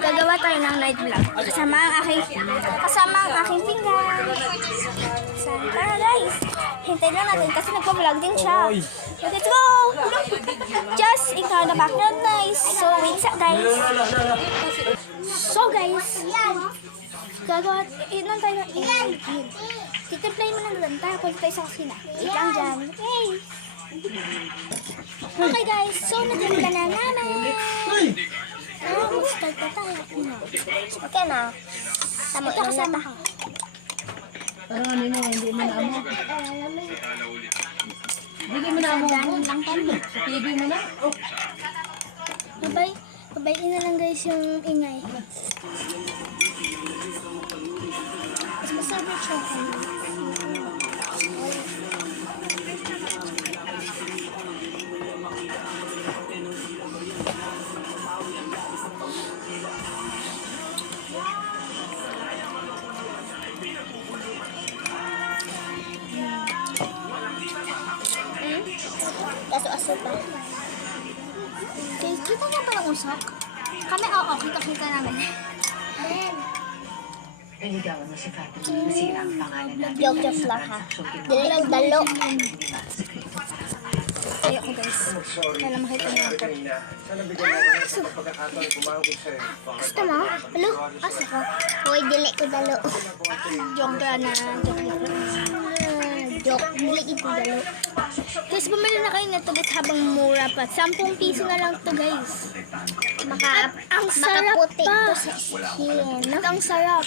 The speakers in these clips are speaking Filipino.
gagawa tayo ng night vlog. Kasama ang aking pinggan. Tara guys, hintayin lang natin kasi nagpa-vlog din siya. Let's go! Just ignore the background noise. So wait sa guys. So guys, gagawa, inon tayo ng titiplay mo na lang tayo punta tayo sa kusina. Wait lang dyan. Okay. Okay guys, so natimpla na namin. Mag-start na tayo. Okay na. Tama ito kasama ka. Parang ano na, hindi mo na amo. Hindi mo na amo. Hindi mo na. Babayin na lang guys yung ingay. Mas masabi siya. Aso-aso pa. Okay, kita niya palang usok. Kami, oo, kita namin. Naligawan mo si Fatima. Nasira ang pangalan natin. Joke lang ha. Dili ang dalo. Ayoko guys. Kaya makita niyo ako. Aso. Gusto mo? Alo? Aso ko. Uy, dili ko dalo. Joke na. Joke. Dili ko dalo. Guys, bumili na kayo nito guys habang mura pa. 10 piso na lang to guys. Ang sarap pa. At ang sarap.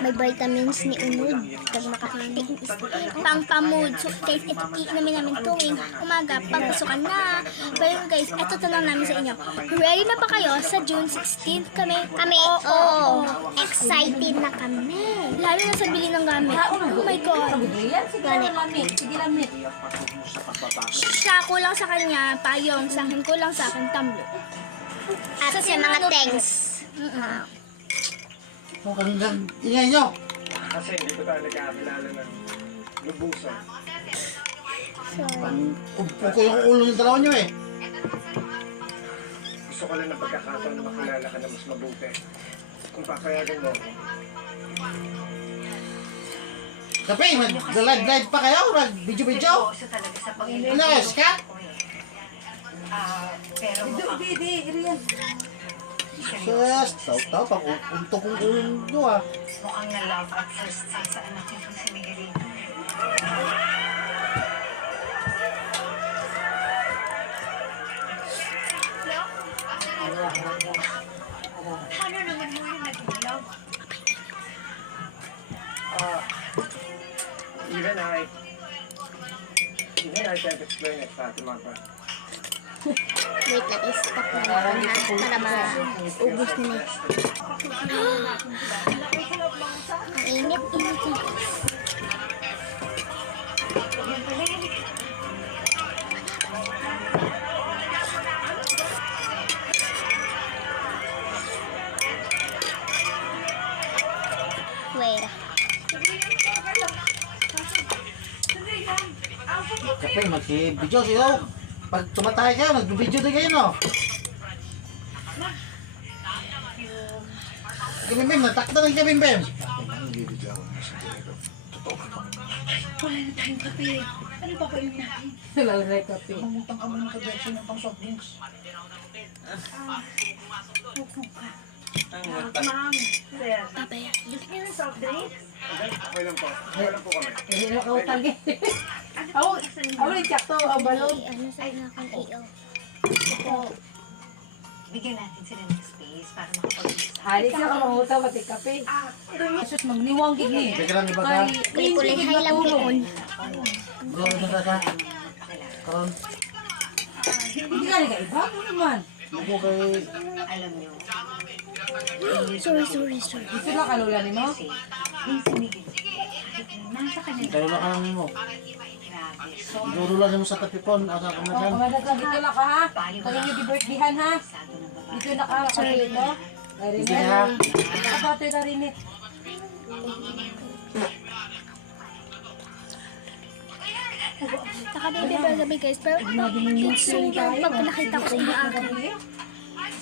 May vitamins ni Unod. Pag makakain. Pang-pamood. So guys, ito iinamin namin tuwing umaga. Pagpasukan na. Pero guys, ito tanong namin sa inyo. Ready na ba kayo sa June 16th? Kami, oo. Excited na kami. Lalo na sa bili ng gamit. Oh my God. Sige lamit. Siya kulang sa kanya, payong. Sa akin kulang sa akin, tumbler. At sa mga tanks. Kung hanggang ingay nyo. Kasi hindi ko tayo nagkakilala ng lubusan. Upo ko yung ulo ng dalawa nyo eh. Gusto ko lang ng pagkakataon na makilala ka na mas mabuti. Kung papayagan mo, Kape, mag-live pa kayo? Mag-video-video? Seryoso talaga sa Panginoon. Ano, Skat? Pero Yes, tao, pag-unto kong ulo nyo ah. mukhang na-love at first sight sa anak niyo kung si Miguelito. Paano naman mo yung nag-love? even I can't explain it, Fatima, but Wait lang, stop na natin ha. Para maubos na na. Ang init na. Wait. Kape, mag-video siyo. Pag tumatay kayo, nag-video din kayo no? Kabimbim, natakta ng kabimbim. Lalagay kape. Pangutang ka mo ng kabeksyon ng pang-soft drinks. Babaya. okay lang po. Okay lang po kami. Hindi na kautang eh. Ako rin tsakto, ang balon. Ano sa inakang iyo? Bigyan natin sila ng space para makapag-usap. Halit siya ka mahutaw pati kape. Sus, magniwang gid ni. Teka lang, iba ka. Kulihay lang doon. Bro, ito na ka. Karon, Hindi ka nila iba. Ano naman? ako kay... Alam niyo, Sorry. Gusto na kalula ni mo? yung si Miguel, nasa kanila. Kaya na ka lang mo. Grabe, so Duro lang mo sa tapipon. Asa ka na dyan. Kumadag dito lang ka ha. Pag yung di-birthdayhan ha. masyado ng babae. Dito na ka. Sorry. Dito. Hindi ha. Kapatoy na rin eh. Naka-baby ba gabi guys? Pero soon yan pag nakita ko sa inyo akin.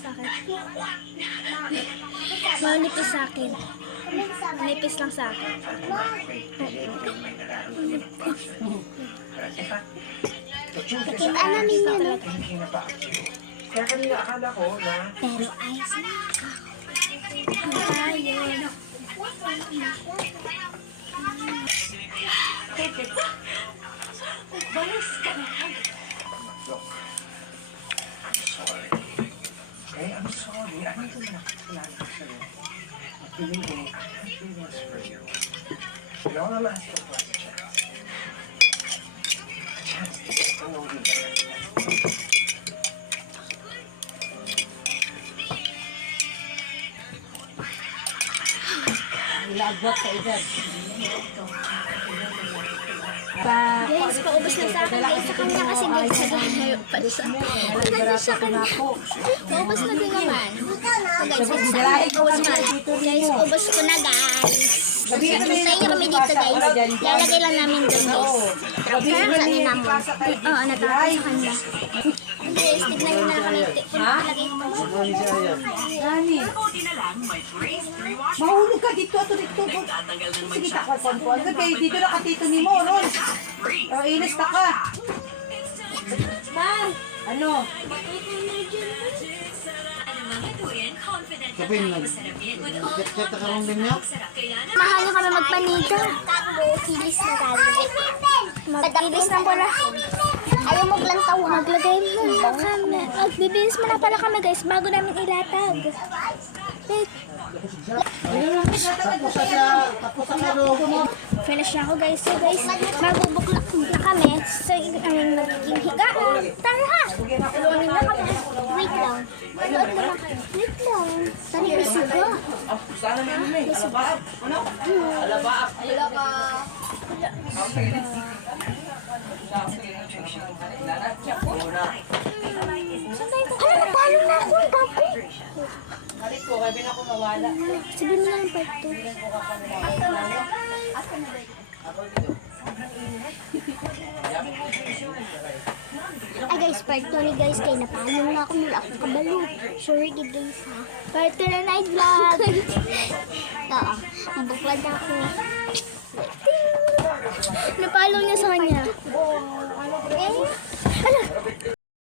sa akin. Manipis sa akin. Manipis lang sa akin. Kita na ninyo, no? Kaya kanina akala ko na Pero ayos na. Ayun. I'm sorry. I need to nakakilala ko sa'yo. Feeling ko, I have feelings for you. You know, I'm asking for a chance. A chance to get to know you better. Nilagwat sa edad. Guys, paubos lang sa akin guys. Sa kanya kasi guys, nag-hair pa siya. Nandun siya kanya. Paubos na din naman. So guys, paubos na. Guys, paubos ko na guys. Puntayin niyo kami dito guys. Lalagay lang namin doon guys. Parang sa ninamon. Oo, natapos sa kanya. Guys, tignan niyo na kami. Lagay ko pa. Ano siya yan? Nani? Mahulog ka dito ato dito. Sige ta ko kon. Kay dito na katito ni mo ron. Oh, inis ta ka. Bye! Ano? Kapin, nag-chat ka rin din niya? Mahal niyo kami magpaniga. Kilis na kami. Magkilis na pala. Ayaw mo plantaw. Maglagay mo na kami. Magbibilis mo na pala kami guys bago namin ilatag. Wait. Tapos ang ano. Finish na ako guys. So guys, magbubuklak na kami. So, aming magiging higaan. Tara ha! Tulungan na kami. Wait lang. Load naman kayo. Wait lang. Tani ko sigo. Sana may may. Alabaap. Ano? Alabaap. Ano, napalo na ako. Bago. Halit ko, kaya ako mawala. Sabihin mo lang part 2. Ay guys, part 2 ni guys. Kaya napalo na ako. Mula ako kabalo. Sorry guys ha. Part 2 na night vlog. Oo. Mabuklad ako. Napalo niya sa kanya. Okay? Ano?